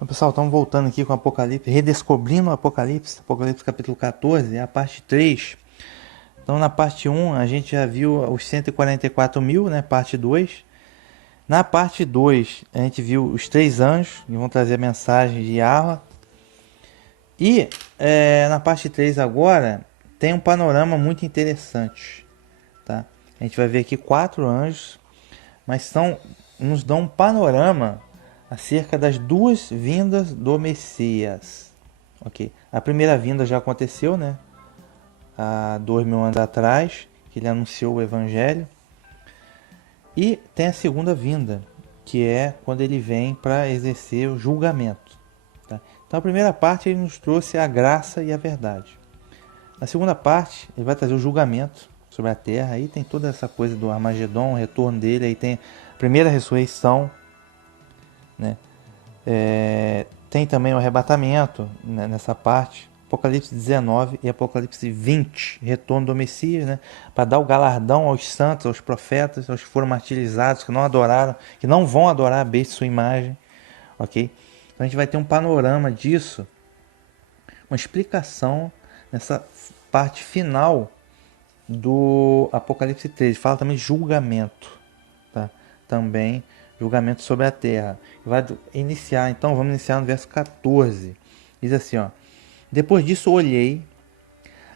Então, pessoal, estamos voltando aqui com o Apocalipse, redescobrindo o Apocalipse, Apocalipse capítulo 14, é a parte 3. Então, na parte 1, a gente já viu os 144 mil, né, parte 2. Na parte 2, a gente viu os 3 anjos, que vão trazer a mensagem de Yahweh. E na parte 3 agora, tem um panorama muito interessante. Tá? A gente vai ver aqui 4 anjos, mas nos dão um panorama acerca das duas vindas do Messias. Ok? A primeira vinda já aconteceu, né? Há 2000 anos atrás, que ele anunciou o Evangelho. E tem a segunda vinda, que é quando ele vem para exercer o julgamento. Tá? Então a primeira parte ele nos trouxe a graça e a verdade. Na segunda parte ele vai trazer o julgamento sobre a terra. Aí tem toda essa coisa do Armagedon, o retorno dele. Aí tem a primeira ressurreição, né? Tem também o arrebatamento, né, nessa parte. Apocalipse 19 e Apocalipse 20, retorno do Messias, né, para dar o galardão aos santos, aos profetas, aos que foram martirizados, que não adoraram, que não vão adorar a besta sua imagem, ok? Então a gente vai ter um panorama disso, uma explicação nessa parte final do Apocalipse 13. Fala também de julgamento, tá? Também julgamento sobre a terra. Vai iniciar, então vamos iniciar no verso 14. Diz assim, ó: depois disso olhei,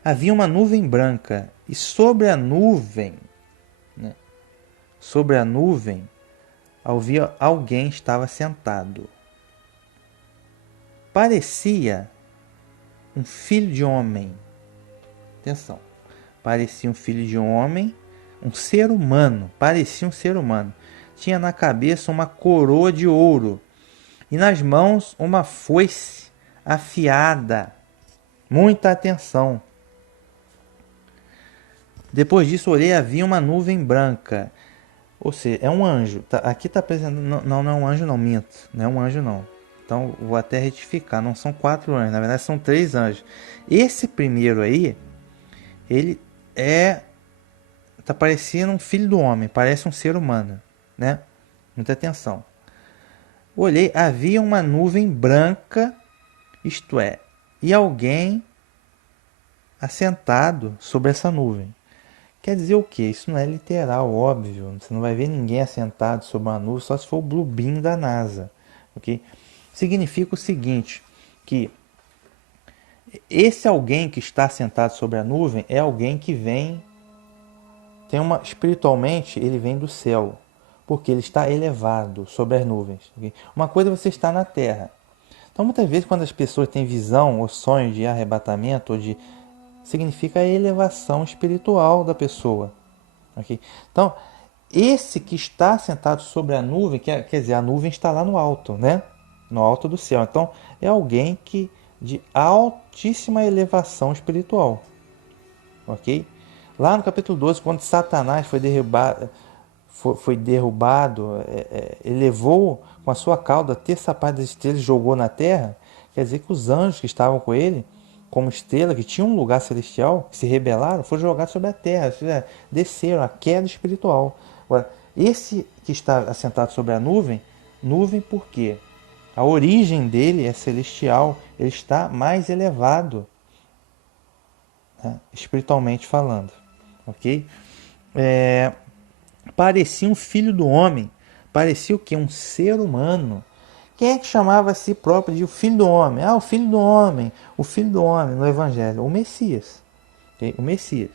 havia uma nuvem branca, e sobre a nuvem, né, sobre a nuvem, havia alguém estava sentado. Parecia um filho de homem. Atenção. Parecia um filho de homem, um ser humano. Parecia um ser humano. Tinha na cabeça uma coroa de ouro e nas mãos uma foice afiada. Muita atenção. Depois disso olhei, havia uma nuvem branca. Ou seja, é um anjo. Aqui está apresentando. Não é um anjo, não, minto. Não é um anjo, não. Então vou até retificar. Não são 4 anjos, na verdade são 3 anjos. Esse primeiro aí, ele tá parecendo um filho do homem, parece um ser humano, né? Muita atenção. Olhei, havia uma nuvem branca, isto é, e alguém assentado sobre essa nuvem. Quer dizer o quê? Isso não é literal, óbvio. Você não vai ver ninguém assentado sobre uma nuvem, só se for o Blue Beam da NASA, ok? Significa o seguinte, que esse alguém que está sentado sobre a nuvem é alguém que vem, espiritualmente ele vem do céu, porque ele está elevado sobre as nuvens. Okay? Uma coisa é você estar na terra. Então muitas vezes quando as pessoas têm visão ou sonho de arrebatamento, significa a elevação espiritual da pessoa. Okay? Então esse que está sentado sobre a nuvem, quer dizer, a nuvem está lá no alto, né? No alto do céu. Então é alguém de altíssima elevação espiritual. Ok? Lá no capítulo 12, quando Satanás foi derrubado, elevou com a sua cauda a terça parte das estrelas e jogou na terra, quer dizer que os anjos que estavam com ele, como estrela, que tinham um lugar celestial, que se rebelaram, foram jogados sobre a terra, desceram, a queda espiritual. Agora, esse que está assentado sobre a nuvem, nuvem por quê? A origem dele é celestial, ele está mais elevado, né, espiritualmente falando. Ok? Parecia um filho do homem. Parecia o quê? Um ser humano. Quem é que chamava a si próprio de o filho do homem? Ah, o filho do homem. O filho do homem no Evangelho. O Messias. Okay? O Messias.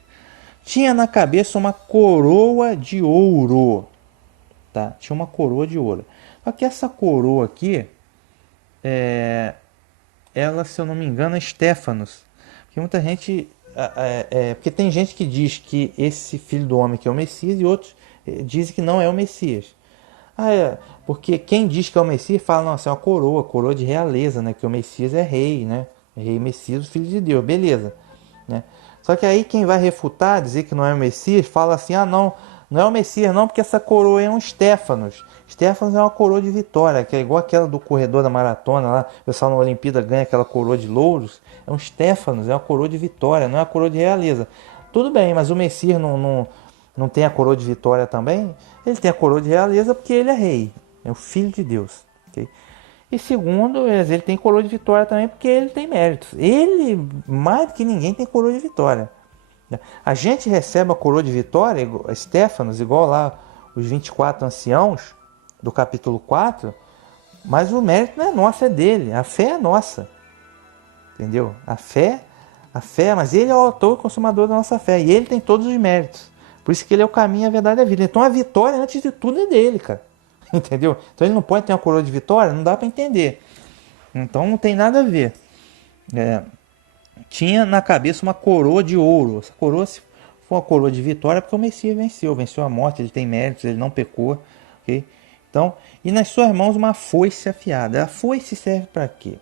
Tinha na cabeça uma coroa de ouro. Tá? Tinha uma coroa de ouro. Só que essa coroa aqui, ela, se eu não me engano, é Stefanos. Porque muita gente... porque tem gente que diz que esse filho do homem que é o Messias e outros dizem que não é o Messias. Porque quem diz que é o Messias fala, nossa, é uma coroa de realeza, né? Que o Messias é rei, né? Rei Messias, o filho de Deus, beleza, né? Só que aí quem vai refutar, dizer que não é o Messias, fala assim, não é o Messias não, porque essa coroa é um Stefanos. Stefanos é uma coroa de vitória, que é igual aquela do corredor da maratona lá, o pessoal na Olimpíada ganha aquela coroa de louros, é um Stefanos, é uma coroa de vitória, não é uma coroa de realeza. Tudo bem, mas o Messias não tem a coroa de vitória também? Ele tem a coroa de realeza porque ele é rei, é o filho de Deus. Okay? E segundo, ele tem coroa de vitória também porque ele tem méritos. Ele, mais do que ninguém, tem coroa de vitória. A gente recebe a coroa de vitória, Stefanos, igual lá os 24 anciãos do capítulo 4, mas o mérito não é nosso, é dele. A fé é nossa. Entendeu? A fé, mas ele é o autor e consumador da nossa fé. E ele tem todos os méritos. Por isso que ele é o caminho, a verdade e a vida. Então a vitória, antes de tudo, é dele, cara. Entendeu? Então ele não pode ter uma coroa de vitória, não dá para entender. Então não tem nada a ver. Tinha na cabeça uma coroa de ouro. Essa coroa, se for uma coroa de vitória, é porque o Messias venceu a morte, ele tem méritos, ele não pecou. Okay? Então, e nas suas mãos uma foice afiada. A foice serve para quê?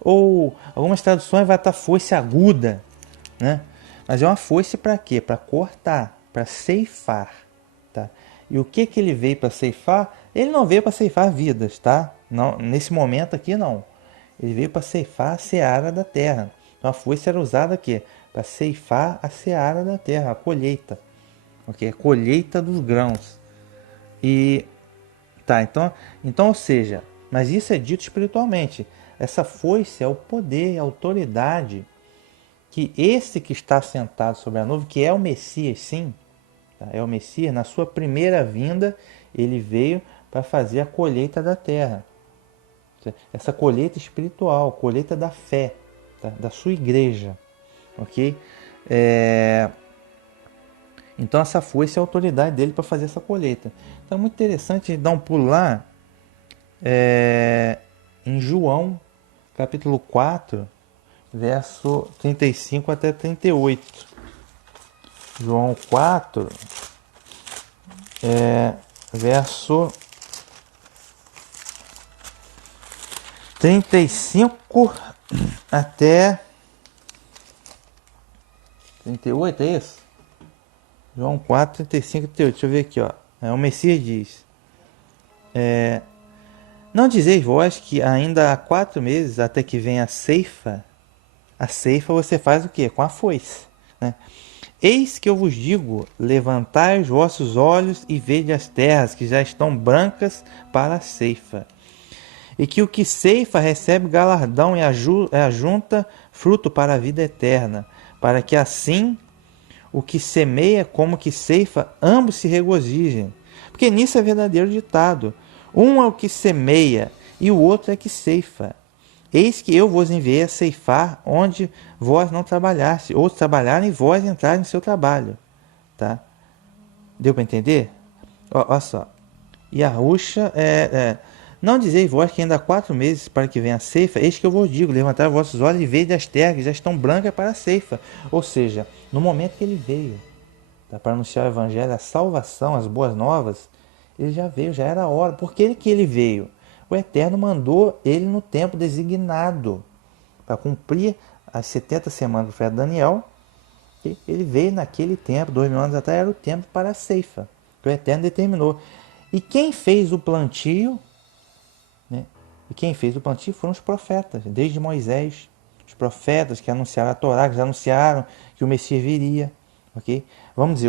Ou algumas traduções vai estar foice aguda, né? Mas é uma foice para quê? Para cortar, para ceifar, tá? E o que ele veio para ceifar? Ele não veio para ceifar vidas, tá? Não, nesse momento aqui não. Ele veio para ceifar a seara da terra. Então a foice era usada aqui para ceifar a seara da terra, a colheita, ok? A colheita dos grãos. E tá, então, ou seja, mas isso é dito espiritualmente. Essa foice é o poder, a autoridade que esse que está sentado sobre a nuvem, que é o Messias, sim, tá? É o Messias, na sua primeira vinda, ele veio para fazer a colheita da terra. Essa colheita espiritual, colheita da fé, tá? Da sua igreja, ok? Então essa foice é a autoridade dele para fazer essa colheita. Então é muito interessante dar um pulo lá em João, capítulo 4, verso 35 até 38. João 4, verso 35 até 38, é isso? João 4, 35 e 38. Deixa eu ver aqui, ó. O Messias diz: Não dizeis vós que ainda há 4 meses até que venha a ceifa? A ceifa você faz o quê? Com a foice, né? Eis que eu vos digo: levantai os vossos olhos e vede as terras que já estão brancas para a ceifa. E que o que ceifa recebe galardão e ajunta fruto para a vida eterna, para que assim o que semeia como o que ceifa, ambos se regozijem. Porque nisso é verdadeiro ditado: um é o que semeia e o outro é que ceifa. Eis que eu vos enviei a ceifar onde vós não trabalhaste, outros trabalharem e vós entrarem no seu trabalho. Tá? Deu para entender? Olha só. E a Ruxa não dizeis vós que ainda há 4 meses para que venha a ceifa? Eis que eu vos digo: levantai os vossos olhos e vede as terras que já estão brancas para a ceifa. Ou seja, no momento que ele veio, tá, para anunciar o evangelho, a salvação, as boas novas, ele já veio, já era a hora. Por que ele veio? O Eterno mandou ele no tempo designado para cumprir as 70 semanas do profeta Daniel. Ele veio naquele tempo, 2000 anos atrás, era o tempo para a ceifa, que o Eterno determinou. E quem fez o plantio, né? E quem fez o plantio foram os profetas, desde Moisés, os profetas que anunciaram a Torá, que já anunciaram que o Messias viria, ok? Vamos dizer,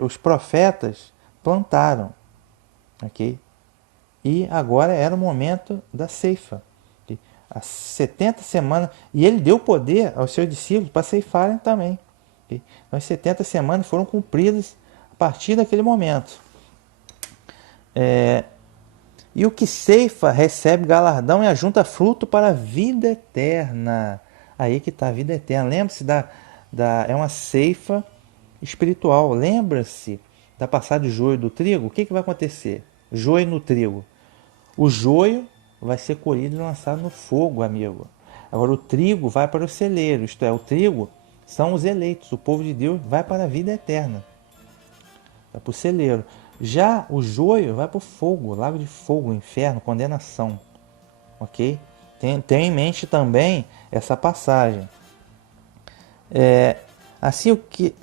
os profetas plantaram, ok? E agora era o momento da ceifa, okay? As 70 semanas, e ele deu poder aos seus discípulos para ceifarem também, okay? Então as 70 semanas foram cumpridas a partir daquele momento. E o que ceifa recebe galardão e ajunta fruto para a vida eterna. Aí que está a vida eterna. Lembra-se é uma ceifa espiritual. Lembra-se da passagem do joio e do trigo? O que vai acontecer? Joio no trigo. O joio vai ser colhido e lançado no fogo, amigo. Agora o trigo vai para o celeiro. Isto é, o trigo são os eleitos. O povo de Deus vai para a vida eterna. Vai para o celeiro. Já o joio vai para o fogo, lago de fogo, inferno, condenação. Ok? Tenha em mente também essa passagem. Assim o que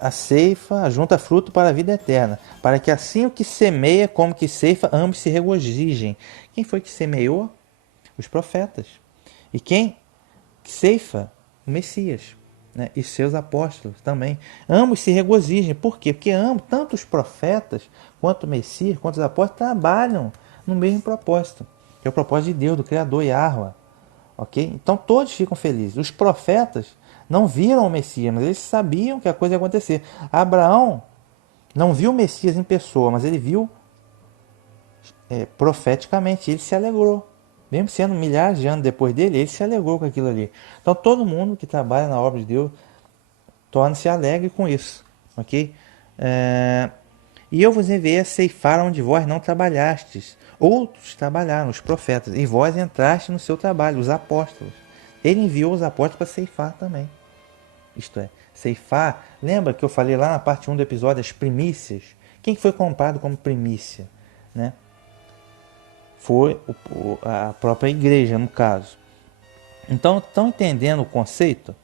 a ceifa junta fruto para a vida eterna, para que assim o que semeia como que ceifa, ambos se regozijem. Quem foi que semeou? Os profetas. E quem ceifa? O Messias. Né? E seus apóstolos também. Ambos se regozijem. Por quê? Porque ambos, tanto os profetas, quanto o Messias, quanto os apóstolos, trabalham no mesmo propósito. que é o propósito de Deus, do Criador, Yahweh. Ok? Então todos ficam felizes. Os profetas não viram o Messias, mas eles sabiam que a coisa ia acontecer. Abraão não viu o Messias em pessoa, mas ele viu profeticamente. Ele se alegrou. Mesmo sendo milhares de anos depois dele, ele se alegrou com aquilo ali. Então todo mundo que trabalha na obra de Deus torna-se alegre com isso. Ok? E eu vos enviei a ceifar onde vós não trabalhastes. Outros trabalharam, os profetas, e vós entraste no seu trabalho, os apóstolos. Ele enviou os apóstolos para ceifar também. Isto é, ceifar. Lembra que eu falei lá na parte 1 do episódio, as primícias? Quem foi comprado como primícia? Né? Foi a própria igreja, no caso. Então, estão entendendo o conceito?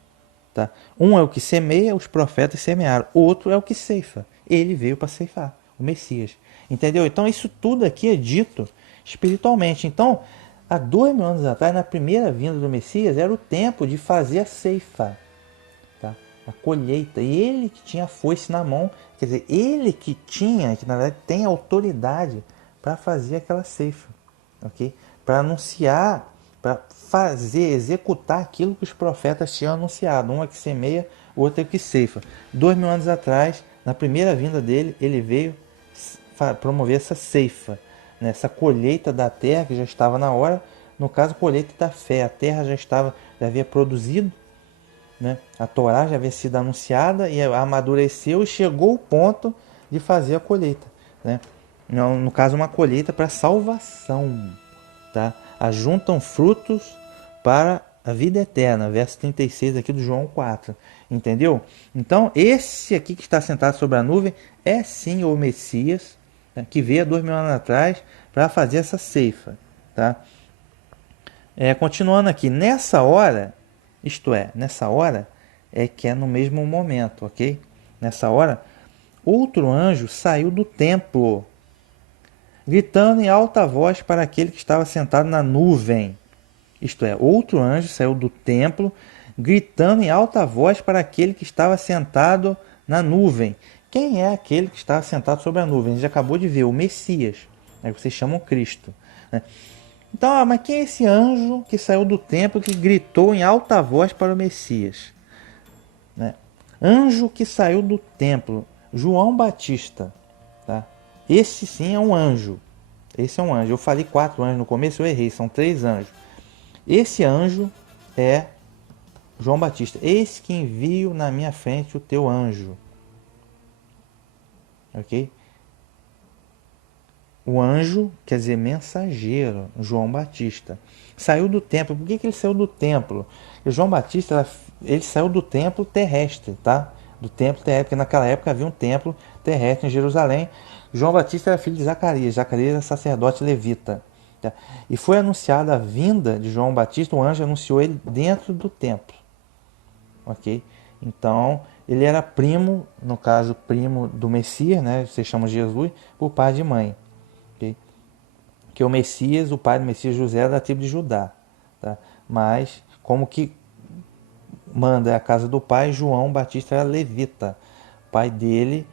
Tá? Um é o que semeia, os profetas semearam. O outro é o que ceifa. Ele veio para ceifar, o Messias. Entendeu? Então, isso tudo aqui é dito espiritualmente. Então, há 2000 anos atrás, na primeira vinda do Messias, era o tempo de fazer a ceifa. Tá? A colheita. E ele que tinha a foice na mão, quer dizer, ele que tinha, que na verdade tem autoridade para fazer aquela ceifa. Okay? Para anunciar, para fazer, executar aquilo que os profetas tinham anunciado. Um é que semeia, o outro é que ceifa. 2000 anos atrás, na primeira vinda dele, ele veio promover essa ceifa, né? Essa colheita da terra que já estava na hora. No caso, colheita da fé. A terra já havia produzido, né? A Torá já havia sido anunciada e amadureceu e chegou o ponto de fazer a colheita, né? No caso, uma colheita para salvação. Tá? Ajuntam frutos para a vida eterna. Verso 36 aqui do João 4. Entendeu? Então, esse aqui que está sentado sobre a nuvem é sim o Messias, né, que veio há 2000 anos atrás para fazer essa ceifa. Tá? Continuando aqui. Nessa hora, nessa hora é que é no mesmo momento, ok? Nessa hora, outro anjo saiu do templo, gritando em alta voz para aquele que estava sentado na nuvem. Isto é, outro anjo saiu do templo, gritando em alta voz para aquele que estava sentado na nuvem. Quem é aquele que estava sentado sobre a nuvem? A gente acabou de ver, o Messias, que vocês chamam Cristo. Né? Então, mas quem é esse anjo que saiu do templo que gritou em alta voz para o Messias? Né? Anjo que saiu do templo, João Batista. Tá? Esse sim é um anjo. Esse é um anjo. Eu falei 4 anjos no começo, eu errei. São 3 anjos. Esse anjo é João Batista. Eis que envio na minha frente o teu anjo. Ok? O anjo quer dizer mensageiro. João Batista. Saiu do templo. Por que ele saiu do templo? O João Batista, ele saiu do templo terrestre, tá? Do templo terrestre, porque naquela época havia um templo terrestre em Jerusalém. João Batista era filho de Zacarias. Zacarias era sacerdote levita. Tá? E foi anunciada a vinda de João Batista. O anjo anunciou ele dentro do templo. Ok? Então, ele era primo, no caso, primo do Messias, né? Vocês chamam de Jesus, por pai de mãe. Okay? Que o Messias, o pai do Messias, José, era da tribo de Judá. Tá? Mas, como que manda a casa do pai, João Batista era levita. O pai dele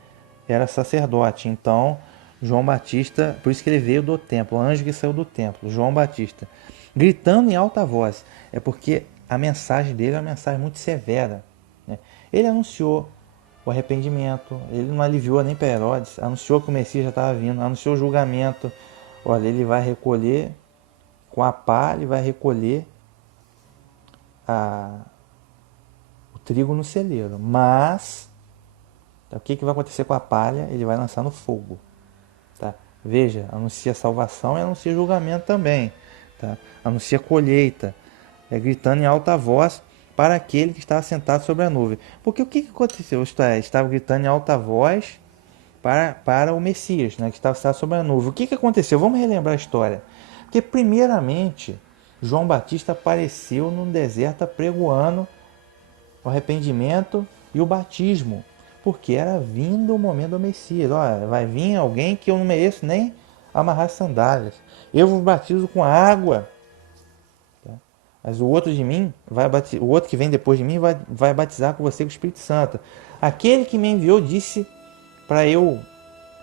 era sacerdote. Então, João Batista, por isso que ele veio do templo, o anjo que saiu do templo, João Batista, gritando em alta voz. É porque a mensagem dele é uma mensagem muito severa. Né? Ele anunciou o arrependimento, ele não aliviou nem para Herodes, anunciou que o Messias já estava vindo, anunciou o julgamento. Olha, ele vai recolher com a pá, ele vai recolher o trigo no celeiro, mas o que vai acontecer com a palha? Ele vai lançar no fogo. Tá? Veja, anuncia salvação e anuncia julgamento também. Tá? Anuncia colheita, gritando em alta voz para aquele que estava sentado sobre a nuvem. Porque o que aconteceu? Estava gritando em alta voz para o Messias, né, que estava sentado sobre a nuvem. O que aconteceu? Vamos relembrar a história. Porque, primeiramente, João Batista apareceu no deserto apregoando o arrependimento e o batismo. Porque era vindo o momento do Messias. Olha, vai vir alguém que eu não mereço nem amarrar as sandálias. Eu vos batizo com água. Tá? Mas o outro de mim, o outro que vem depois de mim, vai batizar com você com o Espírito Santo. Aquele que me enviou disse para eu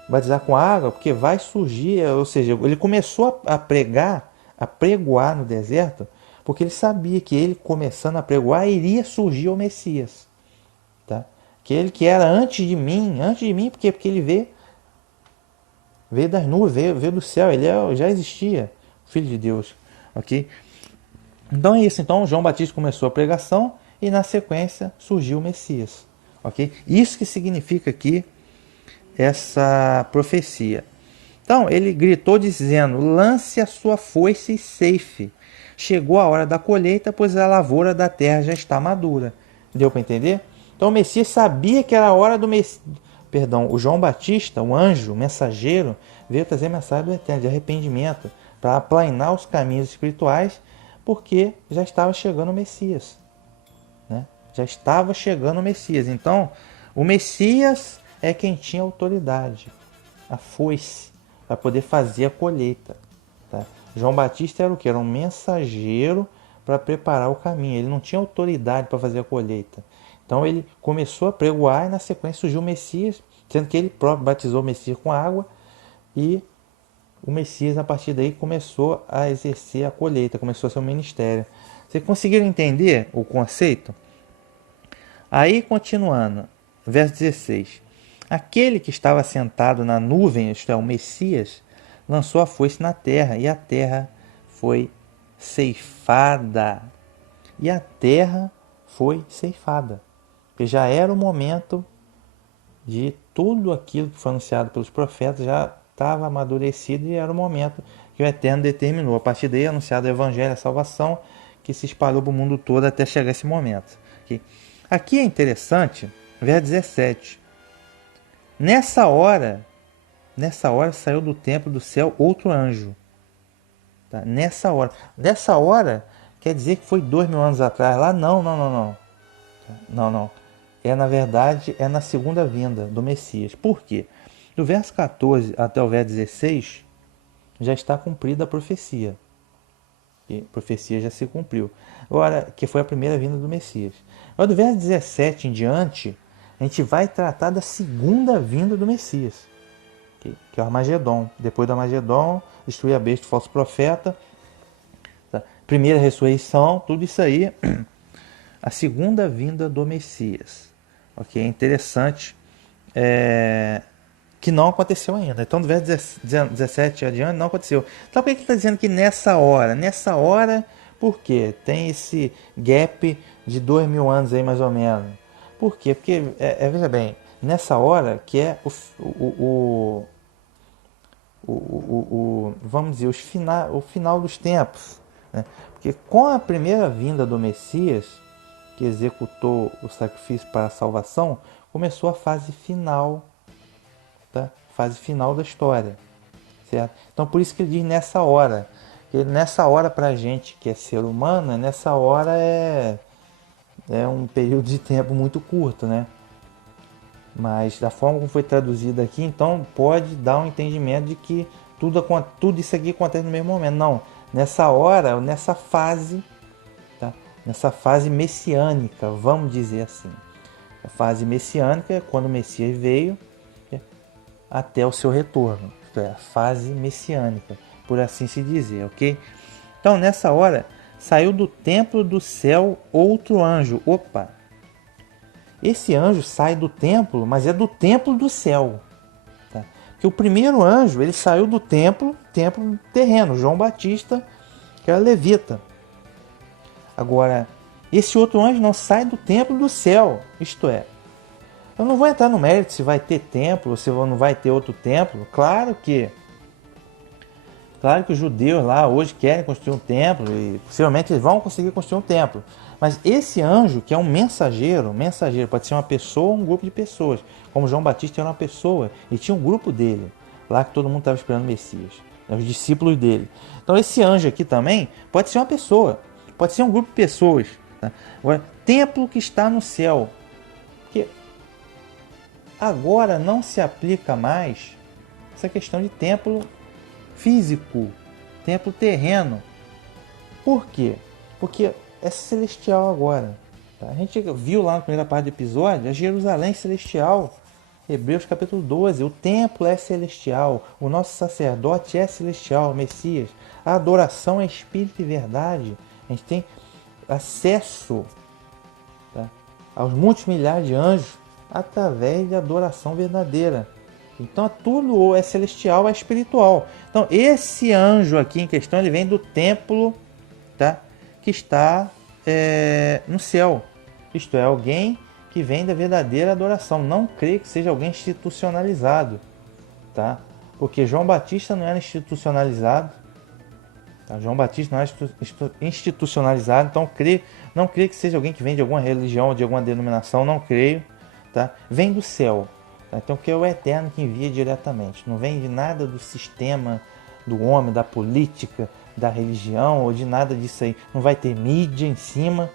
batizar com água, porque vai surgir, ou seja, ele começou a pregar pregoar no deserto, porque ele sabia que ele começando a pregoar iria surgir o Messias, tá? Que ele que era antes de mim, porque ele veio das nuvens, veio do céu, já existia, Filho de Deus, ok? Então é isso. Então João Batista começou a pregação e na sequência surgiu o Messias, ok? Isso que significa aqui essa profecia. Então ele gritou dizendo: lance a sua foice e ceife. Chegou a hora da colheita, pois a lavoura da terra já está madura. Deu para entender? Então o Messias sabia que era a hora do Messias. Perdão, o João Batista, o anjo, o mensageiro, veio trazer mensagem do Eterno de arrependimento para aplainar os caminhos espirituais, porque já estava chegando o Messias, né? Já estava chegando o Messias. Então, o Messias é quem tinha autoridade, a foice, para poder fazer a colheita, tá? João Batista era o que? Era um mensageiro para preparar o caminho. Ele não tinha autoridade para fazer a colheita. Então ele começou a pregoar e na sequência surgiu o Messias, sendo que ele próprio batizou o Messias com água e o Messias, a partir daí, começou a exercer a colheita, começou a ser um ministério. Vocês conseguiram entender o conceito? Aí, continuando, verso 16. Aquele que estava sentado na nuvem, isto é, o Messias, lançou a foice na terra, e a terra foi ceifada. E a terra foi ceifada. Porque já era o momento de tudo aquilo que foi anunciado pelos profetas, já estava amadurecido e era o momento que o Eterno determinou. A partir daí, anunciado o Evangelho, a salvação, que se espalhou para o mundo todo até chegar esse momento. Aqui é interessante, verso 17. Nessa hora saiu do templo do céu outro anjo. Tá? Nessa hora quer dizer que foi 2000 anos atrás. Lá não. Não. Na verdade, é na segunda vinda do Messias. Por quê? Do verso 14 até o verso 16, já está cumprida a profecia. E a profecia já se cumpriu. Agora, que foi a primeira vinda do Messias. Agora, do verso 17 em diante, a gente vai tratar da segunda vinda do Messias, que é o Armagedon. Depois do Armagedon, destruir a besta, o falso profeta, tá? Primeira ressurreição, tudo isso aí. A segunda vinda do Messias. Ok? É interessante que não aconteceu ainda. Então, do verso 17 adiante, não aconteceu. Então, por que ele está dizendo que nessa hora? Nessa hora, por quê? Tem esse gap de 2000 anos aí, mais ou menos. Por quê? Porque, veja bem, nessa hora que é vamos dizer, o final dos tempos, né? Porque com a primeira vinda do Messias, que executou o sacrifício para a salvação, começou a fase final, tá? Fase final da história, certo? Então por isso que ele diz nessa hora, porque nessa hora para a gente que é ser humano, nessa hora é um período de tempo muito curto, né? Mas da forma como foi traduzido aqui, então pode dar um entendimento de que tudo isso aqui acontece no mesmo momento. Não, nessa hora, nessa fase, tá? Nessa fase messiânica, vamos dizer assim. A fase messiânica é quando o Messias veio até o seu retorno. Isto é, a fase messiânica, por assim se dizer, ok? Então, nessa hora, saiu do templo do céu outro anjo. Opa! Esse anjo sai do templo, mas é do templo do céu. Tá? Porque o primeiro anjo, ele saiu do templo terreno, João Batista, que era levita. Agora, esse outro anjo não sai do templo do céu, isto é, eu não vou entrar no mérito se vai ter templo ou se não vai ter outro templo. Claro que os judeus lá hoje querem construir um templo e possivelmente eles vão conseguir construir um templo. Mas esse anjo, que é um mensageiro, pode ser uma pessoa ou um grupo de pessoas. Como João Batista era uma pessoa e tinha um grupo dele, lá que todo mundo estava esperando o Messias, os discípulos dele. Então esse anjo aqui também pode ser uma pessoa, pode ser um grupo de pessoas. Tá? Agora, templo que está no céu. Que agora não se aplica mais essa questão de templo físico, templo terreno. Por quê? Porque é celestial agora. Tá? A gente viu lá na primeira parte do episódio a Jerusalém celestial. Hebreus capítulo 12, o templo é celestial, o nosso sacerdote é celestial, Messias. A adoração é espírito e verdade. A gente tem acesso, tá, aos muitos milhares de anjos através de adoração verdadeira. Então tudo é celestial, é espiritual. Então esse anjo aqui em questão, ele vem do templo, tá, que está no céu. Isto é, alguém que vem da verdadeira adoração. Não creio que seja alguém institucionalizado, tá? Porque João Batista não era institucionalizado, tá? João Batista não era institucionalizado, então não creio que seja alguém que vem de alguma religião ou de alguma denominação, não creio, tá? Vem do céu, tá? Então que é o Eterno que envia diretamente, não vem de nada do sistema do homem, da política, da religião ou de nada disso aí. Não vai ter mídia em cima,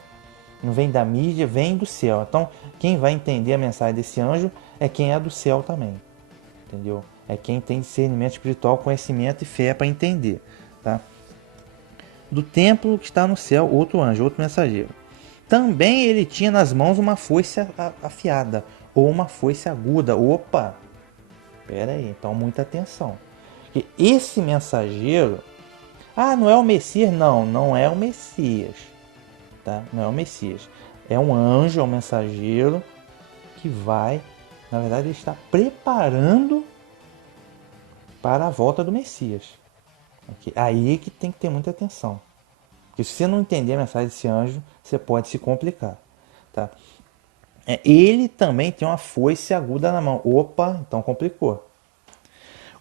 não vem da mídia, vem do céu. Então, quem vai entender a mensagem desse anjo é quem é do céu também, entendeu? É quem tem discernimento espiritual, conhecimento e fé para entender, tá? Do templo que está no céu, outro anjo, outro mensageiro. Também ele tinha nas mãos uma foice afiada, ou uma foice aguda. Opa! Pera aí, então muita atenção. Porque esse mensageiro... não é o Messias? Não, não é o Messias. Tá? Não é o Messias. É um anjo, é um mensageiro que vai, na verdade, ele está preparando para a volta do Messias. Okay? Aí é que tem que ter muita atenção. Porque se você não entender a mensagem desse anjo, você pode se complicar. Tá? Ele também tem uma foice aguda na mão. Opa, então complicou.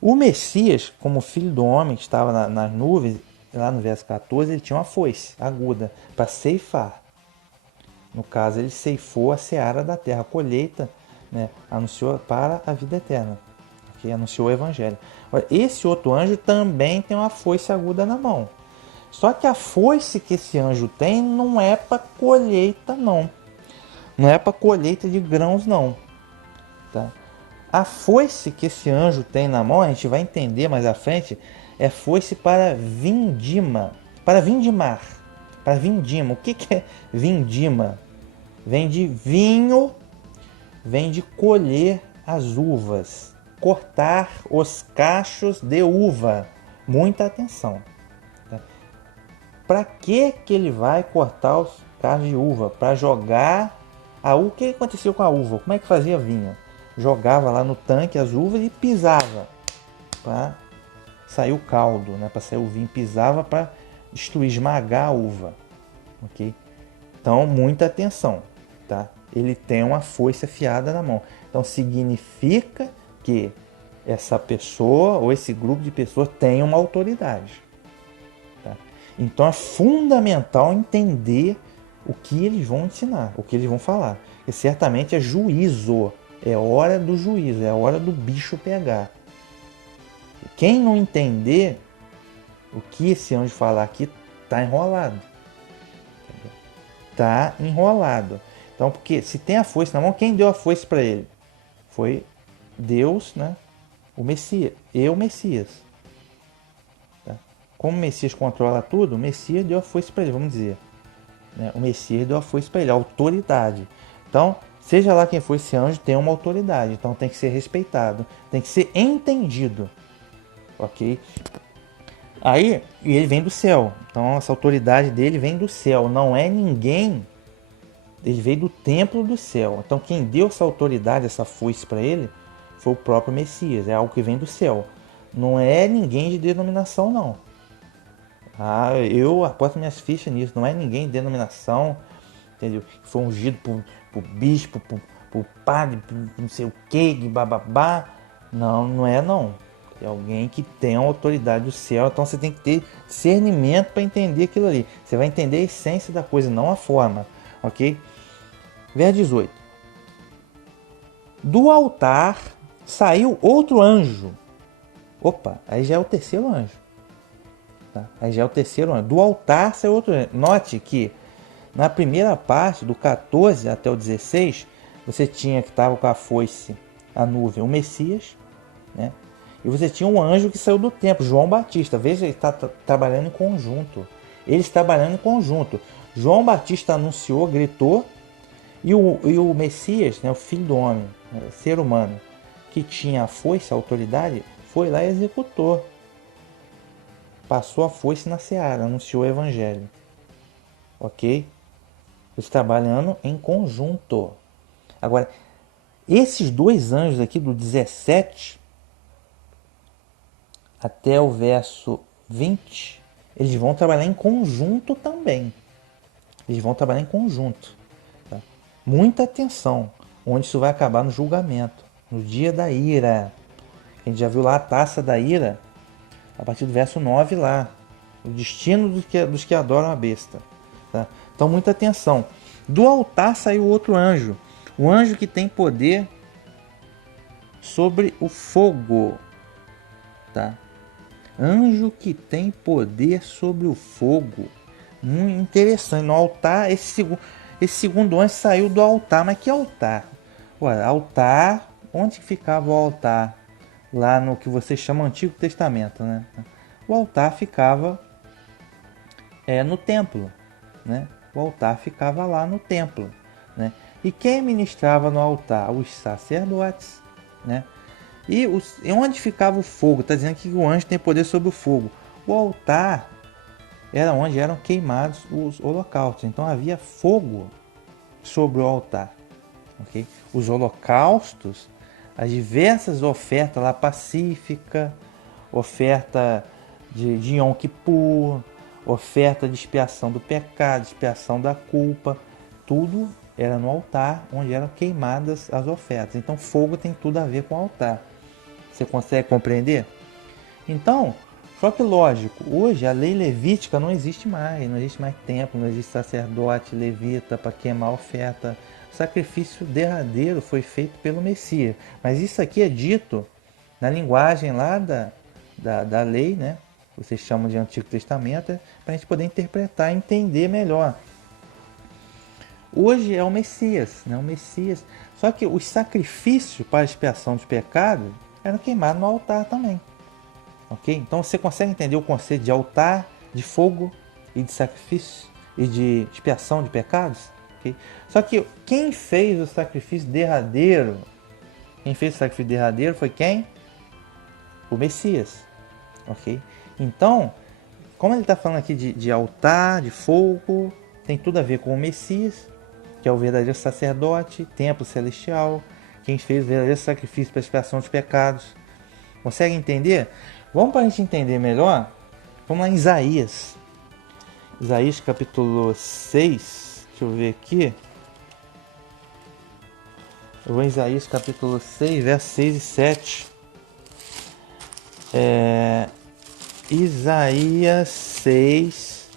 O Messias, como filho do homem que estava nas nuvens, lá no verso 14, ele tinha uma foice aguda para ceifar. No caso, ele ceifou a seara da terra, a colheita, né, anunciou para a vida eterna, que anunciou o evangelho. Esse outro anjo também tem uma foice aguda na mão. Só que a foice que esse anjo tem não é para colheita, não. Não é para colheita de grãos, não. Tá? A foice que esse anjo tem na mão, a gente vai entender mais à frente, é foice para vindima, para vindimar, para vindima. O que é vindima? Vem de vinho, vem de colher as uvas, cortar os cachos de uva. Muita atenção. Tá? Para que ele vai cortar os cachos de uva? Para jogar a uva. O que aconteceu com a uva? Como é que fazia vinho? Jogava lá no tanque as uvas e pisava para sair o caldo, né? Para sair o vinho, pisava para destruir, esmagar a uva, ok? Então muita atenção, tá? Ele tem uma foice afiada na mão, então significa que essa pessoa ou esse grupo de pessoas tem uma autoridade, tá? Então é fundamental entender o que eles vão ensinar, o que eles vão falar, e certamente é juízo. É hora do juízo, é hora do bicho pegar. Quem não entender o que esse anjo falar aqui, está enrolado. Está enrolado. Então, porque se tem a foice na mão, quem deu a foice para ele? Foi Deus, né? O Messias. O Messias. Tá? Como o Messias controla tudo, o Messias deu a foice para ele, vamos dizer. Né? O Messias deu a foice para ele, a autoridade. Então, seja lá quem for esse anjo, tem uma autoridade. Então tem que ser respeitado, tem que ser entendido. Ok? Aí, ele vem do céu. Então essa autoridade dele vem do céu. Não é ninguém. Ele veio do templo do céu. Então quem deu essa autoridade, essa foice para ele, foi o próprio Messias. É algo que vem do céu. Não é ninguém de denominação, não. Eu aposto minhas fichas nisso. Não é ninguém de denominação, entendeu? Foi ungido por bispo, por padre, por não sei o que, bababá. Não, não é não. É alguém que tem a autoridade do céu, então você tem que ter discernimento para entender aquilo ali. Você vai entender a essência da coisa, não a forma, ok? Verso 18. Do altar saiu outro anjo. Opa, aí já é o terceiro anjo. Tá? Aí já é o terceiro anjo. Do altar saiu outro anjo. Note que na primeira parte, do 14 até o 16, você tinha que estava com a foice, a nuvem, o Messias, né? E você tinha um anjo que saiu do templo, João Batista. Veja, ele está trabalhando em conjunto. Eles trabalhando em conjunto. João Batista anunciou, gritou, e o Messias, né, o filho do homem, ser humano, que tinha a foice, a autoridade, foi lá e executou. Passou a foice na seara, anunciou o evangelho. Ok? Eles trabalhando em conjunto. Agora, esses dois anjos aqui, do 17 até o verso 20, eles vão trabalhar em conjunto também. Eles vão trabalhar em conjunto. Tá? Muita atenção, onde isso vai acabar no julgamento, no dia da ira. A gente já viu lá a taça da ira, a partir do verso 9 lá. O destino dos que adoram a besta. Tá? Então, muita atenção. Do altar saiu outro anjo. O anjo que tem poder sobre o fogo. Tá? Anjo que tem poder sobre o fogo. Muito interessante. No altar, esse segundo anjo saiu do altar. Mas que altar? Ué, altar, onde ficava o altar? Lá no que vocês chamam Antigo Testamento, né? O altar ficava no templo, né? O altar ficava lá no templo, né? E quem ministrava no altar? Os sacerdotes, né? E onde ficava o fogo? Está dizendo que o anjo tem poder sobre o fogo. O altar era onde eram queimados os holocaustos. Então havia fogo sobre o altar. Okay? Os holocaustos, as diversas ofertas lá pacífica, oferta de Yom Kippur, oferta de expiação do pecado, expiação da culpa, tudo era no altar onde eram queimadas as ofertas. Então fogo tem tudo a ver com o altar. Você consegue compreender? Então, só que lógico, hoje a lei levítica não existe mais templo, não existe sacerdote levita para queimar a oferta. O sacrifício derradeiro foi feito pelo Messias. Mas isso aqui é dito na linguagem lá da lei, né? Vocês chamam de Antigo Testamento, para a gente poder interpretar e entender melhor. Hoje é o Messias, né? O Messias. Só que os sacrifícios para a expiação dos pecados eram queimados no altar também. Ok? Então você consegue entender o conceito de altar, de fogo e de sacrifício e de expiação de pecados? Okay? Só que quem fez o sacrifício derradeiro? Quem fez o sacrifício derradeiro foi quem? O Messias. Ok? Então, como ele está falando aqui de altar, de fogo, tem tudo a ver com o Messias, que é o verdadeiro sacerdote, templo celestial, quem fez o verdadeiro sacrifício para a expiação dos pecados. Consegue entender? Vamos para a gente entender melhor? Vamos lá em Isaías. Isaías capítulo 6. Deixa eu ver aqui. Eu vou em Isaías capítulo 6, versos 6 e 7. Isaías 6,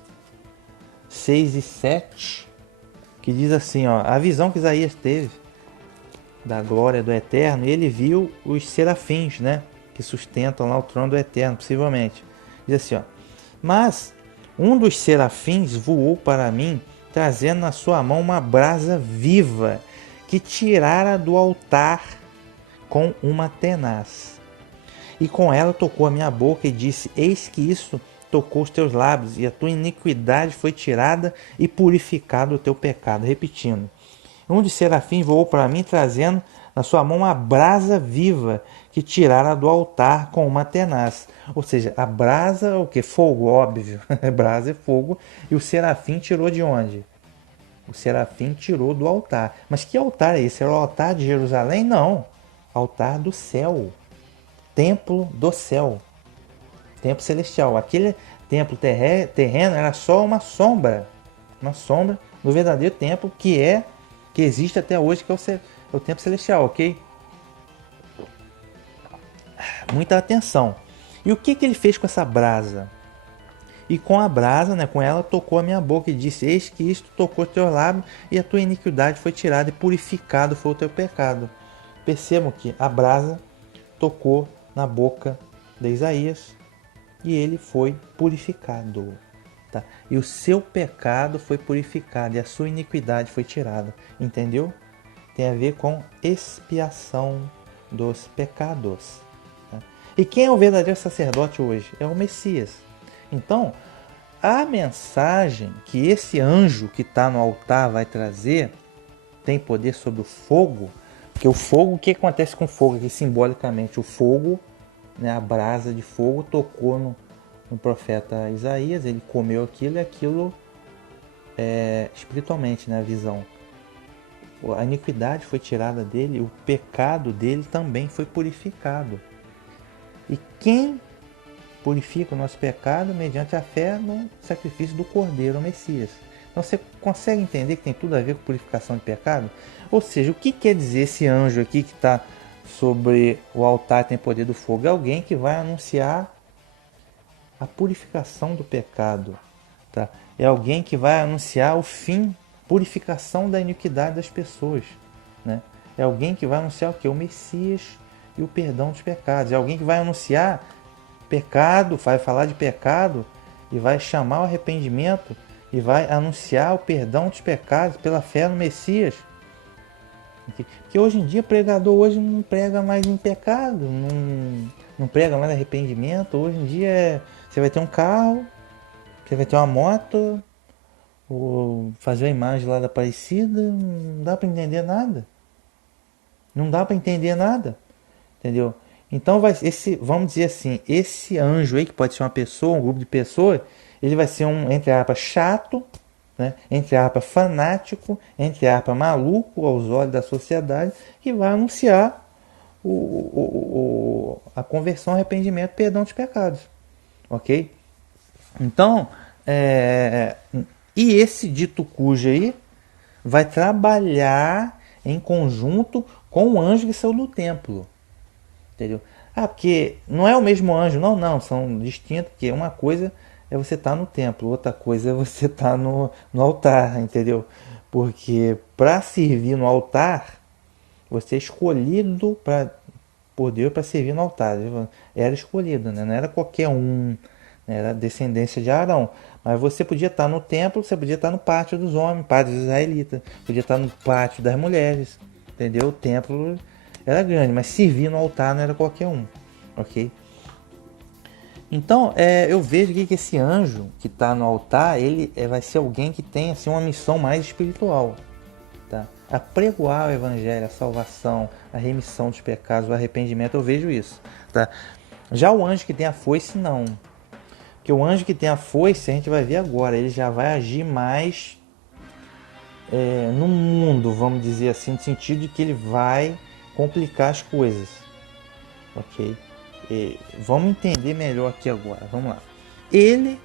6 e 7. Que diz assim, ó, a visão que Isaías teve da glória do Eterno, ele viu os serafins, né? Que sustentam lá o trono do Eterno, possivelmente. Diz assim, ó, mas um dos serafins voou para mim, trazendo na sua mão uma brasa viva, que tirara do altar com uma tenaz. E com ela tocou a minha boca e disse, eis que isso tocou os teus lábios, e a tua iniquidade foi tirada e purificado o teu pecado. Repetindo, um dos serafins voou para mim, trazendo na sua mão uma brasa viva, que tirara do altar com uma tenaz. Ou seja, a brasa é o que? Fogo, óbvio. Brasa é fogo. E o serafim tirou de onde? O serafim tirou do altar. Mas que altar é esse? Era o altar de Jerusalém? Não. Altar do céu. Templo do céu. Templo celestial. Aquele templo terreno era só uma sombra. Uma sombra do verdadeiro templo que existe até hoje, que é o templo celestial, ok? Muita atenção. E o que ele fez com essa brasa? E com a brasa, né, com ela, tocou a minha boca e disse, eis que isto tocou teu lábio, e a tua iniquidade foi tirada e purificado foi o teu pecado. Percebam que a brasa tocou na boca de Isaías e ele foi purificado. Tá? E o seu pecado foi purificado e a sua iniquidade foi tirada. Entendeu? Tem a ver com expiação dos pecados. Tá? E quem é o verdadeiro sacerdote hoje? É o Messias. Então, a mensagem que esse anjo que está no altar vai trazer, tem poder sobre o fogo, Porque o fogo, o que acontece com o fogo aqui simbolicamente? O fogo, né, a brasa de fogo tocou no profeta Isaías, ele comeu aquilo e aquilo espiritualmente, né, a visão. A iniquidade foi tirada dele, o pecado dele também foi purificado. E quem purifica o nosso pecado mediante a fé no sacrifício do Cordeiro, o Messias. Então você consegue entender que tem tudo a ver com purificação de pecado? Ou seja, o que quer dizer esse anjo aqui que está sobre o altar tem poder do fogo? É alguém que vai anunciar a purificação do pecado. Tá? É alguém que vai anunciar o fim, purificação da iniquidade das pessoas. Né? É alguém que vai anunciar o que? O Messias e o perdão dos pecados. É alguém que vai anunciar pecado, vai falar de pecado e vai chamar o arrependimento e vai anunciar o perdão dos pecados pela fé no Messias. Que hoje em dia, pregador hoje não prega mais em pecado, não prega mais arrependimento. Hoje em dia você vai ter um carro, você vai ter uma moto, ou fazer a imagem lá da Aparecida, não dá para entender nada. Não dá para entender nada, entendeu? Então vamos dizer assim, esse anjo aí, que pode ser uma pessoa, um grupo de pessoas, ele vai ser um, entre aspas, chato, né? Entre aspas, fanático, entre aspas, maluco aos olhos da sociedade, que vai anunciar a conversão, arrependimento, perdão dos pecados, ok? Então, e esse dito cujo aí vai trabalhar em conjunto com o anjo que saiu do templo. Entendeu? Ah, porque não é o mesmo anjo, não, são distintos, porque uma coisa é você estar no templo, outra coisa é você estar no altar, entendeu? Porque para servir no altar, você é escolhido por Deus para servir no altar. Era escolhido, né? Não era qualquer um, né? Era descendência de Arão. Mas você podia estar no templo, você podia estar no pátio dos homens, pátio dos israelitas, podia estar no pátio das mulheres, entendeu? O templo era grande, mas servir no altar não era qualquer um, ok? Então, eu vejo aqui que esse anjo que está no altar, ele vai ser alguém que tem assim, uma missão mais espiritual, tá? A pregoar o evangelho, a salvação, a remissão dos pecados, o arrependimento, eu vejo isso, tá? Já o anjo que tem a foice, não. Porque o anjo que tem a foice, a gente vai ver agora, ele já vai agir mais no mundo, vamos dizer assim, no sentido de que ele vai complicar as coisas, ok? Vamos entender melhor aqui agora, vamos lá. Ele